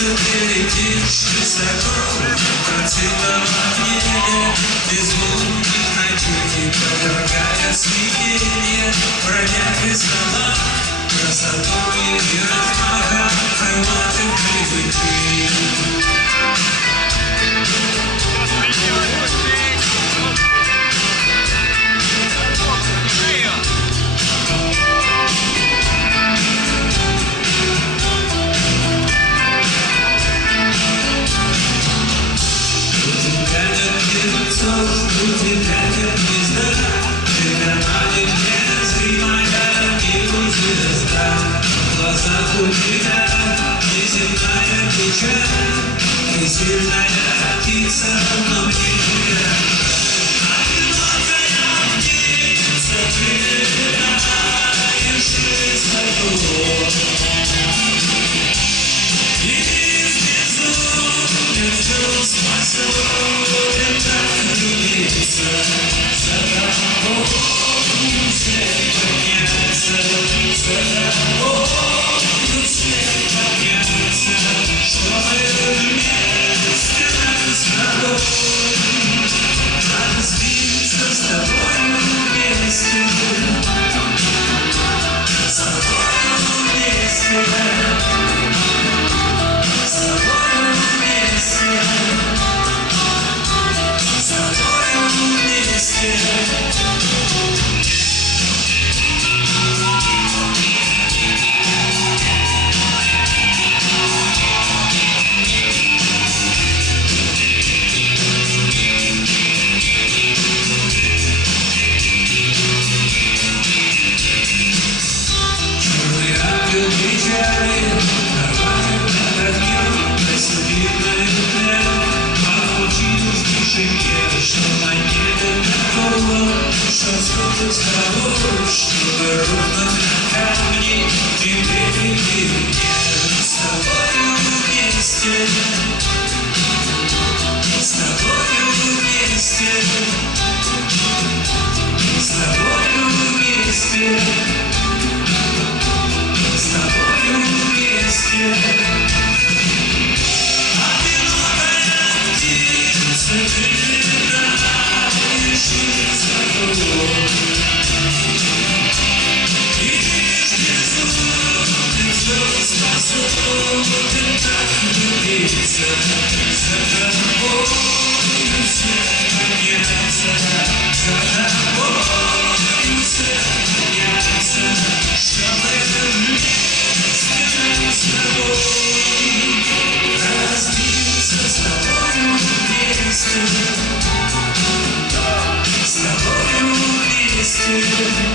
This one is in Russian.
ты летишь высоко, процветала в небе, без лунных ночей, подвергая смятение, броня рисовала красотой и размахом крылатых прибытий. У тебя неземная печаль, и сильная птица, но мне не одинокая птица, ты летаешь высоко. И безумец был способен так влюбиться, за тобой свет подняться, за тобой. Чтобы рухнуть на камни и приведи мне с тобою вместе, с тобою вместе, с тобою вместе, с тобою вместе. Одинокая птица, ты летаешь высоко. Способен так влюбиться, за тобой свет подняться, за тобой свет подняться, чтобы вместе с тобой разбиться, с тобою вместе, с тобою вместе.